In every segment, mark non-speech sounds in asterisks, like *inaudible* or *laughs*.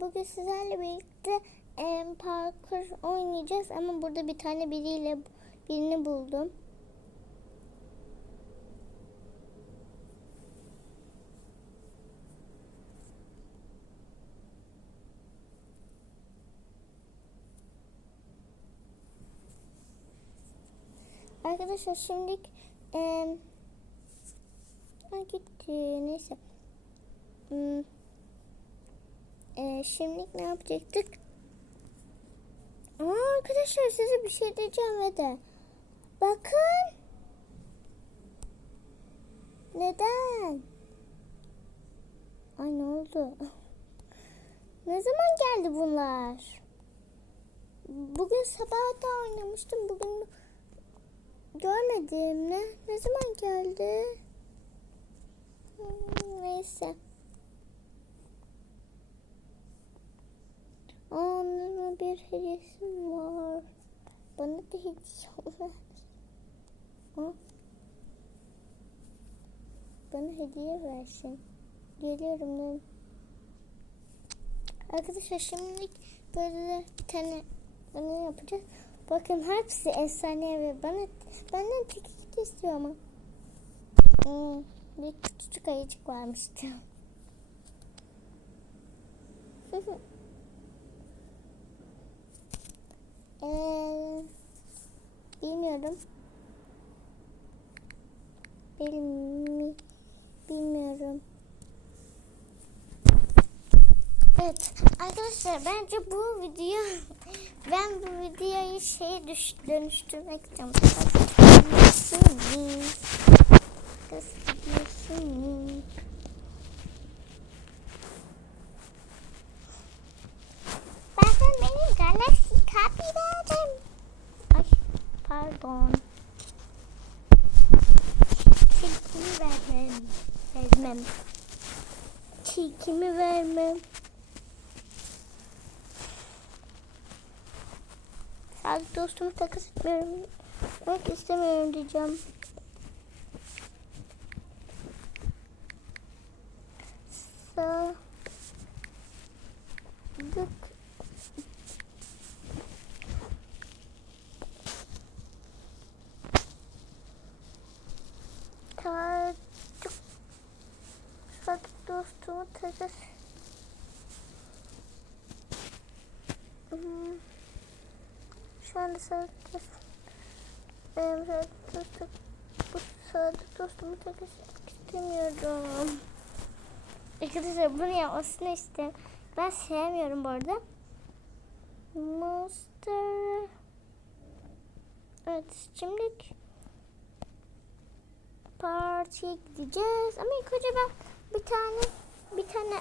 bugün sizlerle birlikte em, parkur oynayacağız ama burada bir tane biriyle birini buldum. Arkadaşlar şimdi ha gitti neyse. Hmm. Ee, şimdi ne yapacaktık? Aa, arkadaşlar size bir şey diyeceğim ve de. Bakın. Neden? Ay ne oldu? *laughs* ne zaman geldi bunlar? Bugün sabah da oynamıştım. Bugün görmedim. Ne? Ne zaman geldi? Hmm, neyse. Onlara bir hediyesi var. Bana da hediye ver. Bana hediye versin. Geliyorum lan. Arkadaşlar şimdilik böyle bir tane ne yapacağız? Bakın hepsi efsane ve bana benden tikik istiyor ama. Hmm, bir küçük ayıcık varmıştı. *laughs* Ee, bilmiyorum. Bilmi, bilmiyorum. Evet arkadaşlar bence bu video *laughs* ben bu videoyu şey düş, dönüştürmek istiyorum. Kız gidiyorsun. Bakın benim Galaxy Capybara'm. Ay pardon. Tilkimi vermem. Vermem. Tilkimi vermem. Sadece dostumu takas etmiyorum. Etmek istemiyorum diyeceğim. Sadık Sadık Sadık takas Hmm. Şu anda Sadık dost Benim Sadık dostum Bu Sadık dostumu etmek istemiyorum Arkadaşlar bunu yapmasını istedim. Ben sevmiyorum bu arada. Monster. Evet şimdi partiye gideceğiz. Ama ilk önce ben bir tane bir tane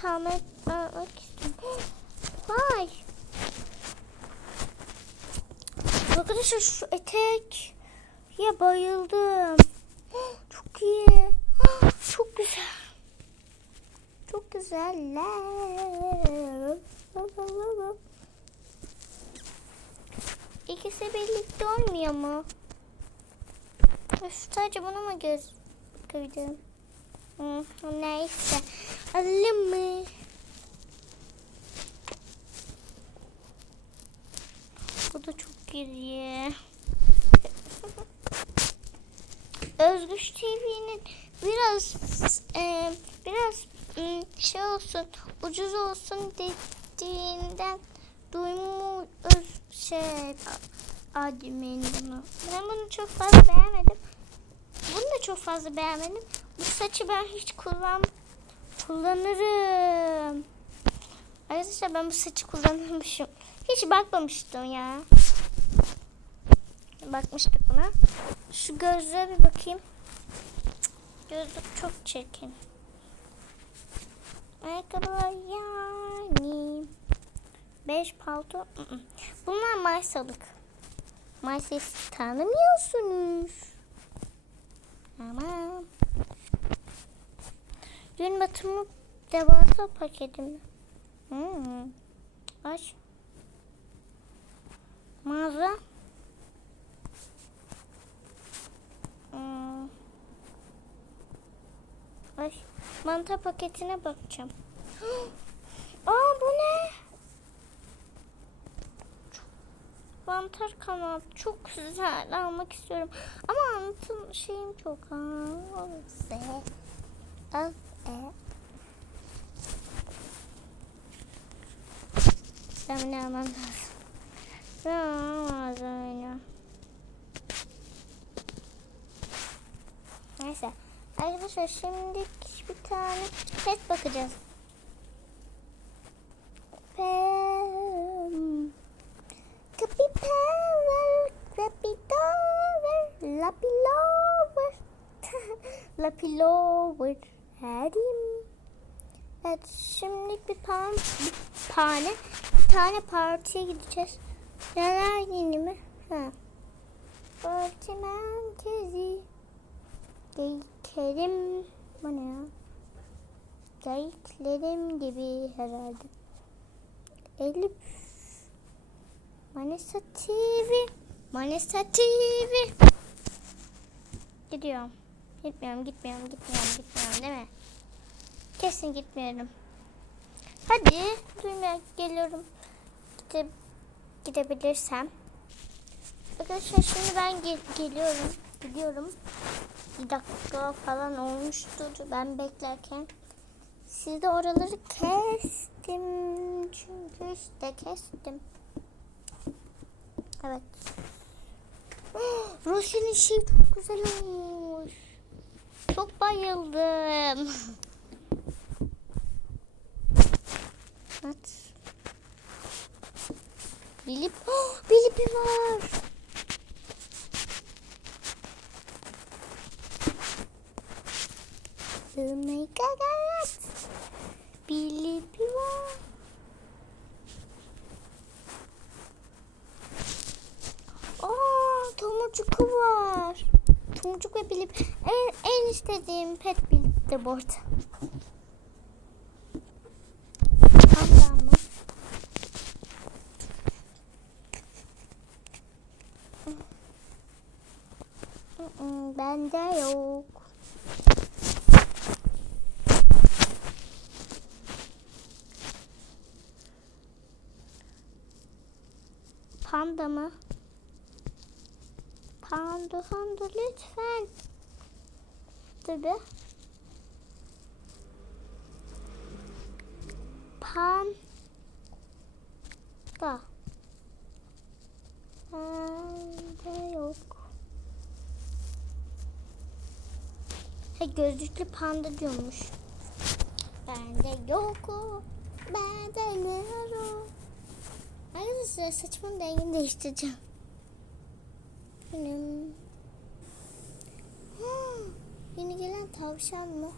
tamir etmek istiyorum. Vay. Arkadaşlar şu etek ya bayıldım. Çok iyi. Çok güzel. Çok güzeller. İkisi birlikte olmuyor mu? Sadece bunu mu göz bakabilirim? Neyse. Alalım mı? Bu da çok iyi. Özgüç TV'nin biraz e, biraz şey olsun ucuz olsun dediğinden duymu öz şey admin bunu. Ben bunu çok fazla beğenmedim. Bunu da çok fazla beğenmedim. Bu saçı ben hiç kullan kullanırım. Arkadaşlar ben bu saçı kullanmışım. Hiç bakmamıştım ya. Bakmıştık buna. Şu gözlüğe bir bakayım. Gözlük çok çirkin. Ayakkabılar yani. Beş palto. ı ı. Bunlar Maysalık. Maysa'yı tanımıyorsunuz. Tamam. Gün batımı devasa paketim. Hmm. Aç. Mağaza. Hmm. Ay, manta paketine bakacağım. *gasps* Aa bu ne? Mantar kanat çok güzel almak istiyorum. Ama anlatım şeyim çok. Aa, Al. Ben ne almam lazım? Ben almam. Neyse. Arkadaşlar şimdi bir tane pet bakacağız. Pem. Capybara, Rapidover, Lapilover, *laughs* Lapilover, Hadim. Evet, şimdi bir pan, bir tane, bir tane partiye gideceğiz. Neler yeni mi? Ha. Parti merkezi. Geyiklerim, bu ne ya? Geyiklerim gibi herhalde. Elif Manisa TV. Manisa TV. Gidiyorum. Gitmiyorum, gitmiyorum, gitmiyorum, gitmiyorum değil mi? Kesin gitmiyorum. Hadi duymaya geliyorum. Gide, gidebilirsem. Arkadaşlar şimdi ben gel geliyorum. Gidiyorum. Bir dakika falan olmuştur ben beklerken. Siz de oraları kestim. Çünkü işte kestim. Evet. *gasps* Roşe'nin şey çok güzel olmuş. Çok bayıldım. Evet. Bilip, oh, Bilip'i var. Oh my god. Bilip'i var. Aa, tomurcuk var. Tomurcuk ve bilip. En, en istediğim pet. Tamam mı? Bende yok. Panda mı? Panda panda lütfen. Tabi. Panda. Bende yok. Ha gözlüklü panda diyormuş. Bende yok. Bende ne var o? Arkadaşlar saçımın rengini değiştireceğim. Benim. Yeni gelen tavşan mı?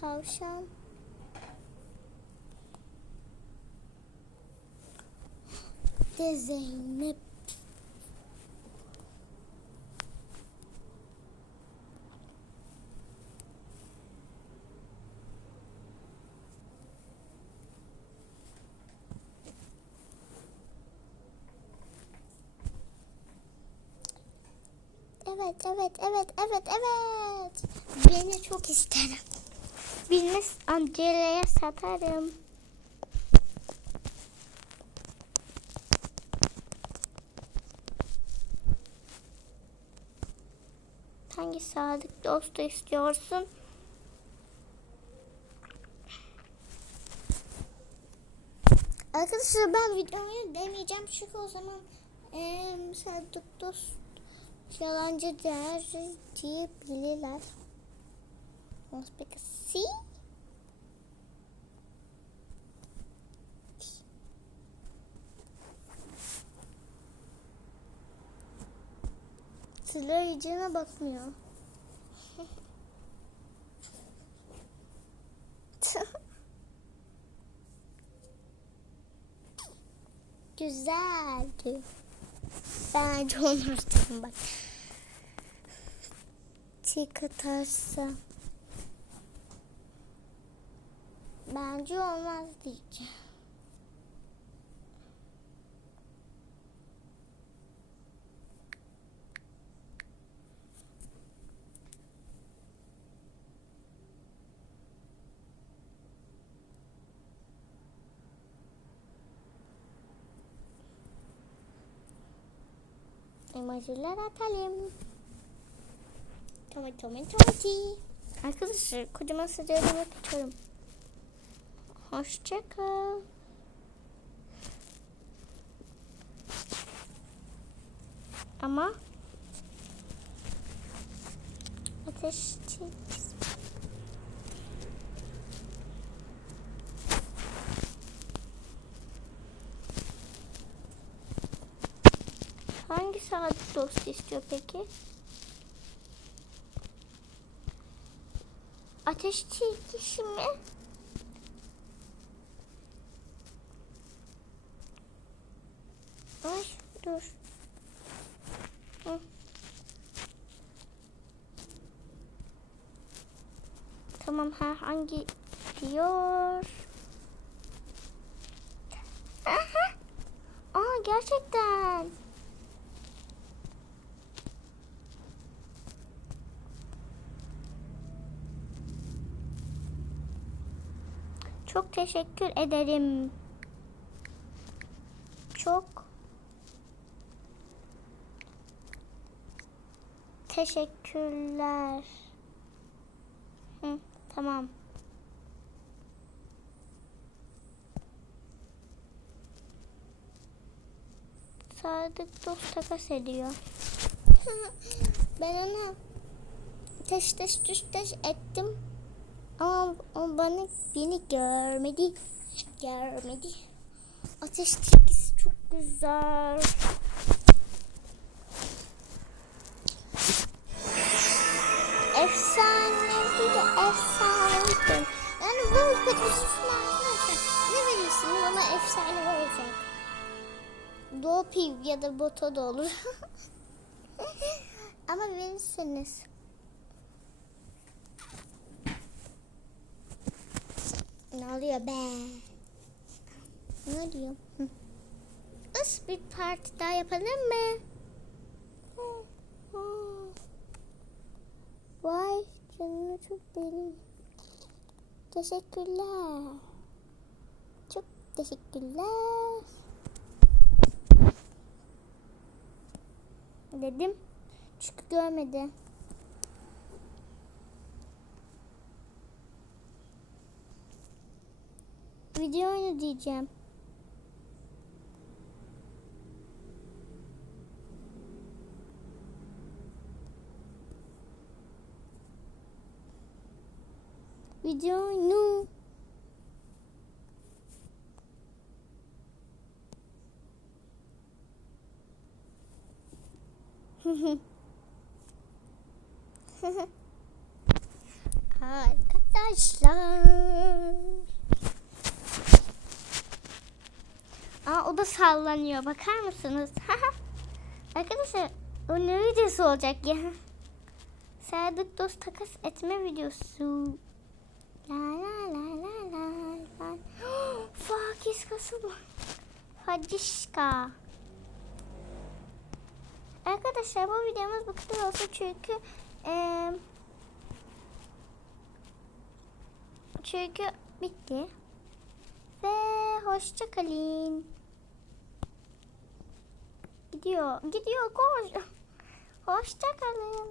Tavşan. De Zeynep. Evet, evet, evet, evet, evet. Beni çok isterim. Birini Angela'ya satarım. Hangi sadık dostu istiyorsun? Arkadaşlar ben videoyu demeyeceğim çünkü o zaman e, sadık dost yalancı der diyebilirler. Must be see. Sıla iyicene bakmıyor. *laughs* Güzeldi. Bence onu tutalım bak. Tik atarsa. Bence olmaz diyeceğim. Emojiler atalım. Tomati tomati tomati. Arkadaşlar kocaman sıcağına bakıyorum. Hoşça kal. Ama ateş çek. Hangi saat dost istiyor peki? Ateş çekişi mi? Ay dur. Hı. Tamam ha hangi diyor? Aha. Aa gerçekten. Çok teşekkür ederim. Çok teşekkürler. Hı, tamam. Sadık dost takas ediyor. *laughs* ben ona taş taş tuş taş ettim. Ama o bana beni görmedi. Görmedi. Ateş tilkisi çok güzel. Efsane bir de efsane. Yani bu kötüsüsün arkadaşlar. Ne verirsiniz ona efsane olacak. Dopiv ya da boto da olur. *laughs* Ama verirsiniz. Ne oluyor be? Ne? Hı. Is bir parti daha yapalım mı? Vay canına çok deli. Teşekkürler. Çok teşekkürler. Dedim. Çünkü görmedi. Video oyunu diyeceğim. Video oyunu. *laughs* Arkadaşlar. Aa o da sallanıyor. Bakar mısınız? *laughs* Arkadaşlar o ne videosu olacak ya? Sadık dost takas etme videosu. La la la la la la. *gasps* Fakis kasaba. Hadişka. Arkadaşlar bu videomuz bu kadar olsun çünkü eee çünkü bitti. Ve hoşça kalın. Gidiyor. Gidiyor koş. *laughs* Hoşça kalın.